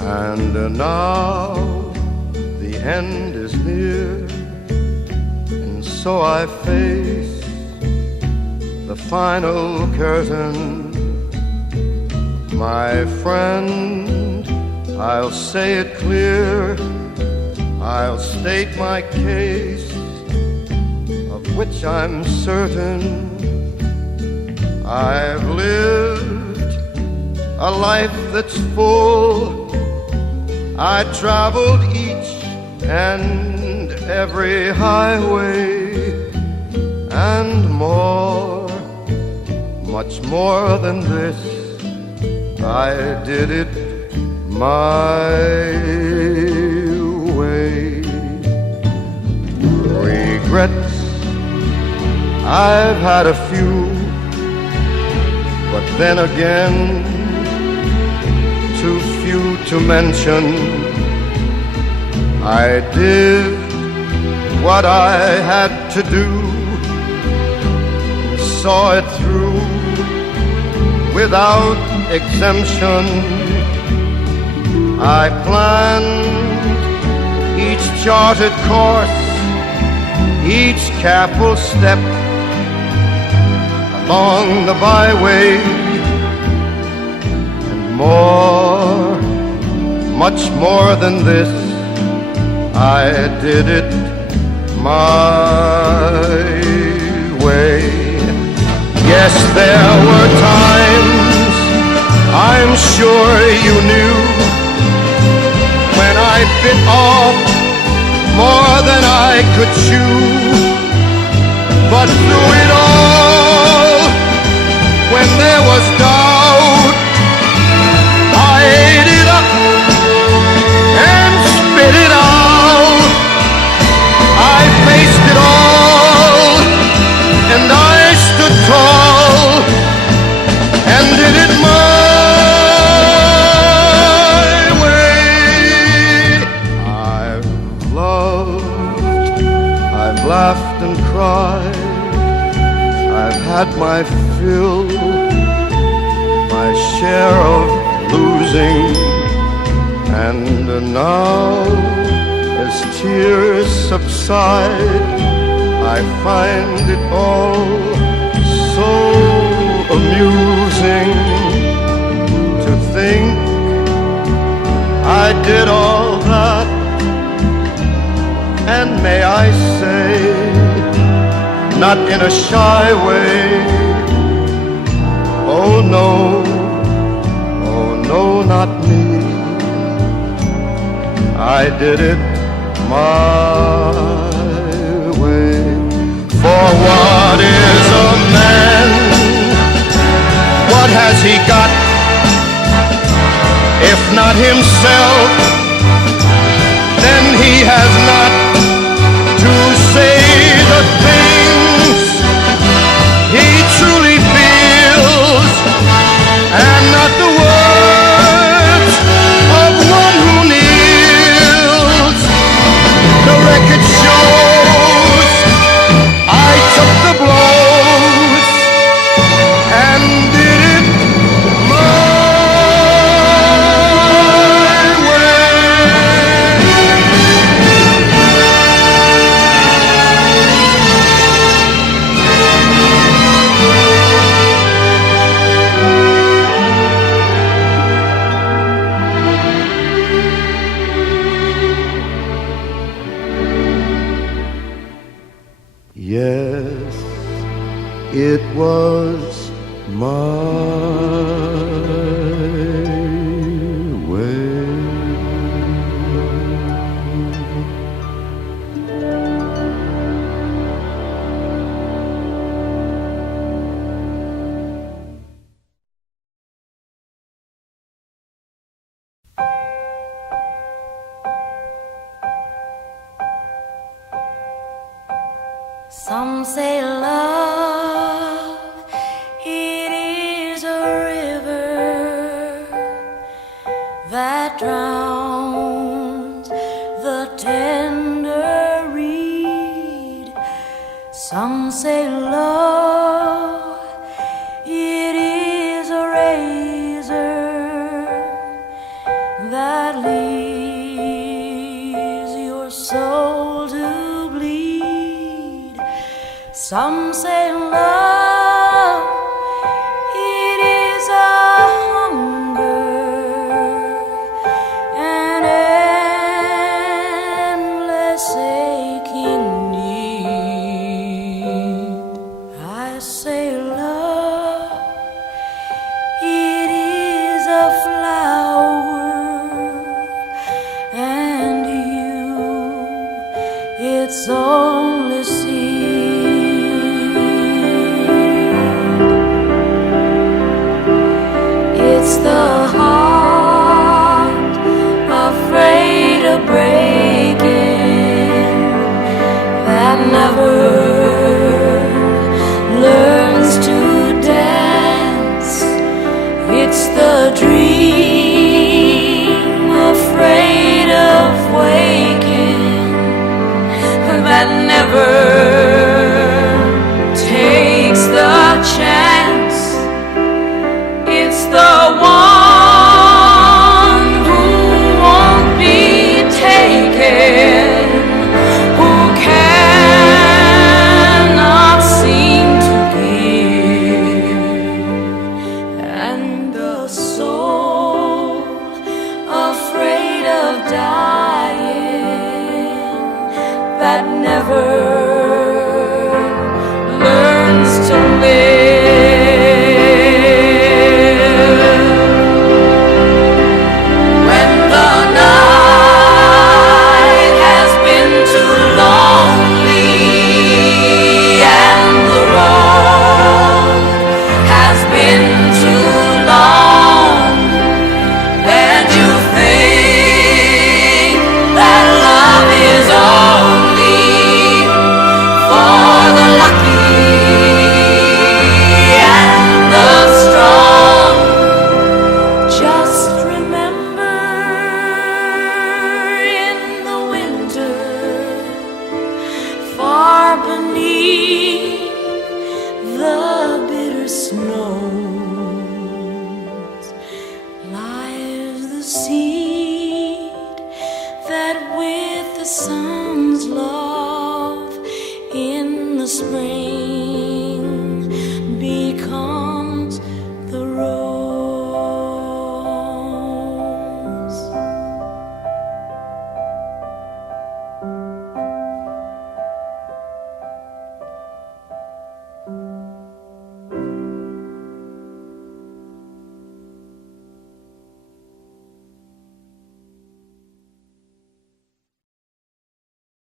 And now the end is near, and so I face the final curtain. My friend, I'll say it clear, I'll state my case, of which I'm certain. I've lived a life that's full. I traveled each and every highway, and more, much more than this, I did it my way. Regrets, I've had a few, but then again, too few to mention. I did what I had to do, saw it through without exemption. I planned each charted course, each careful step along the byway, and more, much more than this, I did it my way. Yes, there were times, I'm sure you knew, when I bit off more than I could chew. But through it all, when there was doubt, I ate it up and spit it out. I faced it all, and I stood tall and did it my way. I've loved, I've laughed and cried, I've had my fill, my share of losing, and now as tears subside, I find it all so amusing to think I did all that, and may I say, not in a shy way, oh no, not me. I did it my way. For what is a man? What has he got? If not himself, then he has not to say the things he truly feels, and not the words of one who kneels. The record shows I took the blows and did it my Yes, it was my way. Some say love, it is a river that drowns the tender reed. Some say love, it is a razor that leaves your soul to bleed. Some say love, it is a hunger, an endless aching need. I say love, it is a flower, and you, its only seed. It's the heart afraid of breaking that never learns to dance. It's the dream afraid of waking that never takes the chance. It's the one that with the sun's love in the spring